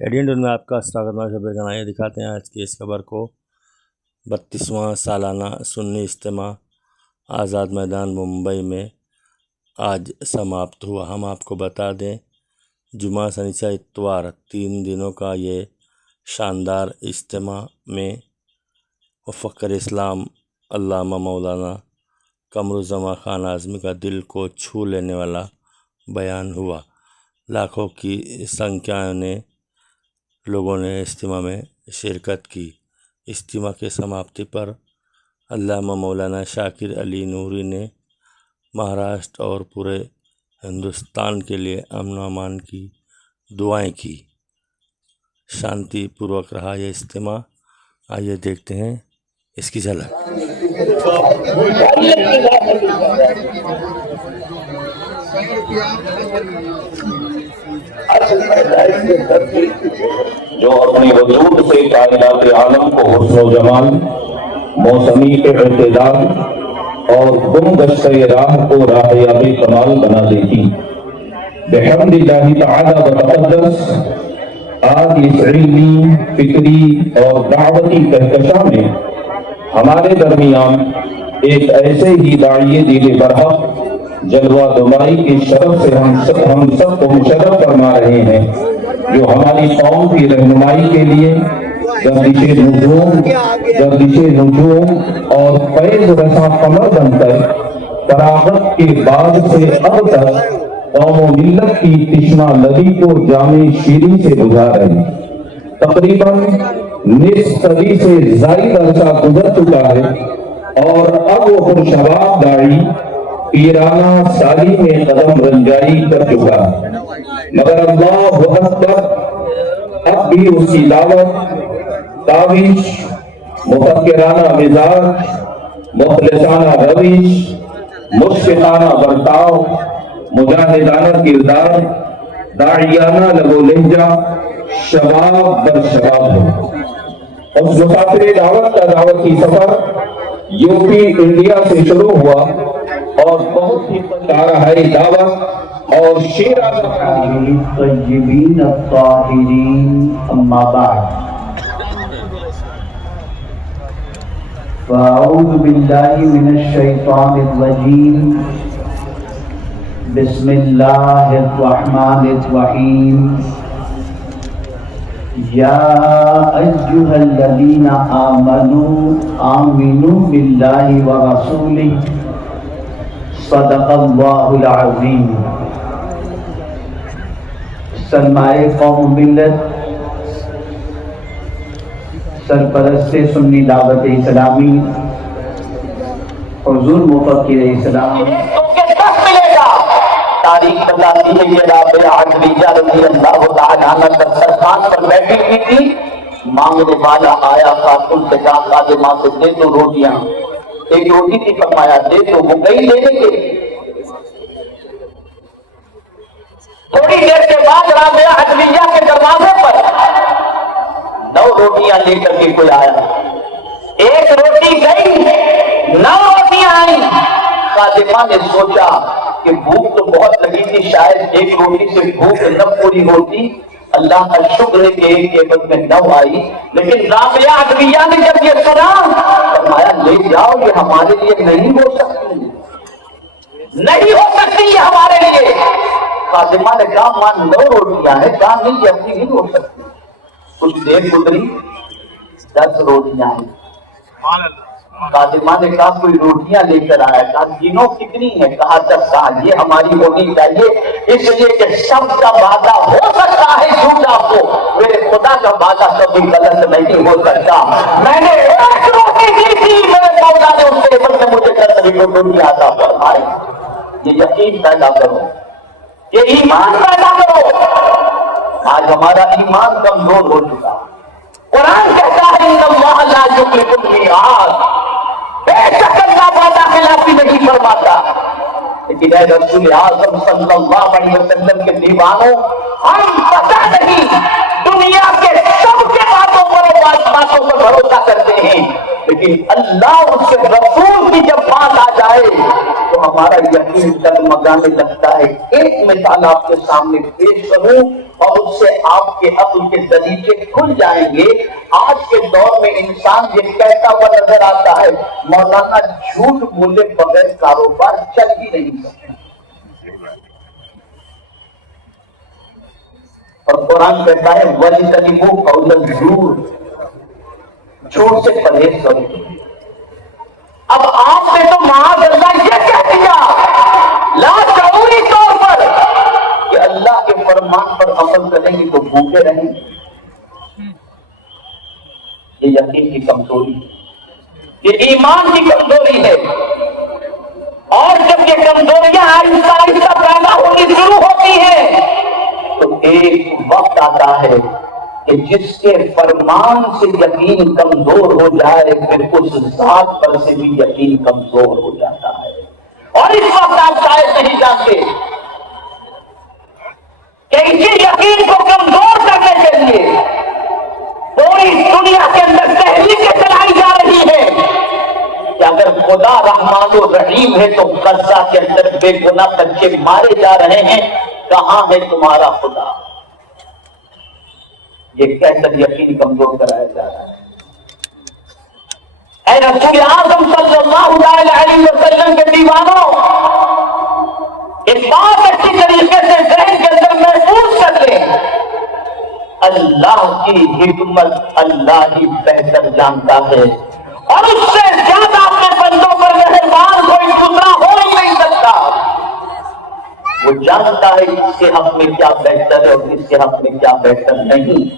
ایڈینڈ میں آپ کا استقبال خبر کا نام دکھاتے ہیں آج کی اس خبر کو۔ 32واں سالانہ سنی اجتماع آزاد میدان ممبئی میں آج سماپت ہوا۔ ہم آپ کو بتا دیں جمعہ شنیچر اتوار 3 دنوں کا یہ شاندار اجتماع میں مفکر اسلام علامہ مولانا قمرالزمان خان اعظمی کا دل کو چھو لینے والا بیان ہوا۔ لاکھوں کی سنکھیا میں لوگوں نے اجتماع میں شرکت کی۔ اجتماع کے سماپتی پر علامہ مولانا شاکر علی نوری نے مہاراشٹر اور پورے ہندوستان کے لیے امن و امان کی دعائیں کی۔ شانتی پوروک رہا یہ اجتماع، آئیے دیکھتے ہیں اس کی جھلک۔ جو اپنے وجود سے کائنات عالم کو حسن و جمال، موسمی کے اعتدال اور گم گشتہ راہ کو راہ یاب کمال بنا دیتی۔ بحمد اللہ تعالی و تقدس آج اس علمی، فکری اور دعوتی کہکشاں میں ہمارے درمیان ایک ایسے ہی داعیے دین برحق جلوہ نمائی کی شرف سے ہم سب کو مشرف فرما رہے ہیں، جو ہماری قوم کی رہنمائی کے لیے گردش نجوم اور فیض رساں قمر بن کر فراغت کے بعد سے اب تک قوم و ملت کی تشنہ لبی کو جام شیریں سے بجھا رہے ہیں۔ تقریباً نصف صدی سے زائد عرصہ گزر چکا ہے اور اب وہ پرشباب داعی پیرانہ سالی میں قدم رنجائی کر چکا ہے، مگر اللہ اکبر اب بھی اس کی دعوت، تاویش، مفکرانہ مزاج، مخلصانہ روش، مشفقانہ برتاؤ، مجاہدانہ کردار، داعیانہ لب و لہجہ شباب در شباب ہے۔ اس مسافر دعوت کا دعوتی سفر یوپی انڈیا سے شروع ہوا اور بہت ہی کارہائے دعوت اور شیرازہ الطیبین الطاہرین اما بعد فاعوذ باللہ من الشیطان الرجیم بسم اللہ الرحمن الرحیم یا ایھا الذین آمنوا باللہ ورسولہ صدق اللہ العظیم۔ سرمائے قوم ملت، سرپرست سنی دعوت اسلامی، حضور مفکر اسلام تاریخ بتاتی ہے یہ رابعہ عدویہ رضی اللہ تعالیٰ عنہ دسترخوان پر بیٹھی ہوئی تھی، مانگنے والا آیا، خاتون سے کہا خادمہ سے دے دو روٹیاں، ایک روٹی تھی، فرمایا دے دو، وہ گئی لینے کے لیے۔ تھوڑی دیر کے بعد رابعہ عدویہ کے دروازے پر 9 روٹیاں لے کر کے کوئی آیا، ایک روٹی گئی، 9 روٹیاں آئیں۔ خادمہ نے سوچا کہ بھوک تو بہت لگی تھی، شاید ایک روٹی سے بھوک نہ پوری ہوتی، اللہ کا شکر ہے کہ ایک عبادت میں 9 آئی۔ لیکن رابعہ عدویہ نے جب یہ سنا، فرمایا لے جاؤ، یہ ہمارے لیے نہیں ہو سکتی، نہیں ہو سکتی یہ ہمارے لیے۔ خادمہ نے کہا ماں 9 روٹیاں ہیں، کہا نہیں یہ اپنی نہیں ہو سکتی۔ کچھ دیر گزری، 10 روٹیاں ہیں۔ خادمہ نے کہا کوئی روٹیاں لے کر آیا، کہا گنو کتنی ہیں، کہا 10۔ کہا یہ ہماری ہونی چاہیے، اس لیے کہ سب کا وعدہ ہو سکتا ہے جھوٹا ہو، میرے خدا کا وعدہ کبھی غلط نہیں ہو سکتا۔ میں نے ایک روٹی دی تھی، میرے مولا نے اس کے عوض میں مجھے 10 روٹی عطا فرمائی۔ یہ یقین پیدا کرو، یہ ایمان پیدا کرو۔ آج ہمارا ایمان کمزور ہو چکا، قرآن کہتا ہے ان اللہ لا یخلف المیعاد، بے شک اللہ وعدہ خلافی نہیں فرماتا۔ لیکن اے رسول اعظم صلی اللہ علیہ وسلم کے دیوانوں، ہم پتہ نہیں دنیا کے سب کے باتوں پر بھروسہ کرتے ہیں، لیکن اللہ اس کے رسول کی جب بات آ جائے تو ہمارا یقین ڈگمگانے لگتا ہے۔ ایک مثال آپ کے سامنے پیش کروں، اور اس سے آپ کے عقل کے دریچے کھل جائیں گے. آج کے دور میں انسان یہ کہتا ہوا نظر آتا ہے مولانا جھوٹ بولے بغیر کاروبار چل ہی نہیں سکتا. اور قرآن کہتا ہے وَاجْتَنِبُوا قَوْلَ الزُّورِ، جھوٹ سے پرہیز کرو. اب آپ نے تو معاذ اللہ یہ کہہ دیا لاشعوری طور پر کہ اللہ کے فرمان پر عمل کریں گے تو بھوکے رہیں گے. یہ یقین کی کمزوری ہے، یہ ایمان کی کمزوری ہے. اور جب یہ کمزوریاں آہستہ آہستہ پیدا ہونی شروع ہوتی ہیں تو ایک وقت آتا ہے کہ جس کے فرمان سے یقین کمزور ہو جائے پھر اس ذات پر سے بھی یقین کمزور ہو جاتا ہے. اور اس وقت آپ شاید نہیں جانتے کہ اسی یقین کو کمزور کرنے کے لیے پوری دنیا کے اندر تحریکیں چلائی جا رہی ہے کہ اگر خدا رحمان و رحیم ہے تو غزہ کے اندر بے گناہ بچے مارے جا رہے ہیں، کہاں ہے تمہارا خدا؟ یہ کہہ کر یقین کمزور کرایا جا رہا ہے. اے رسول اعظم صلی اللہ علیہ وسلم کے دیوانوں، اس بات اچھی طریقے سے ذہن کے اندر محفوظ کر لیں، اللہ کی حکمت اللہ ہی بہتر جانتا ہے، اور اس سے زیادہ اپنے بندوں پر مہربان کوئی دوسرا ہو ہی نہیں سکتا. وہ جانتا ہے اس کے حق میں کیا بہتر ہے اور اس کے حق میں کیا بہتر نہیں.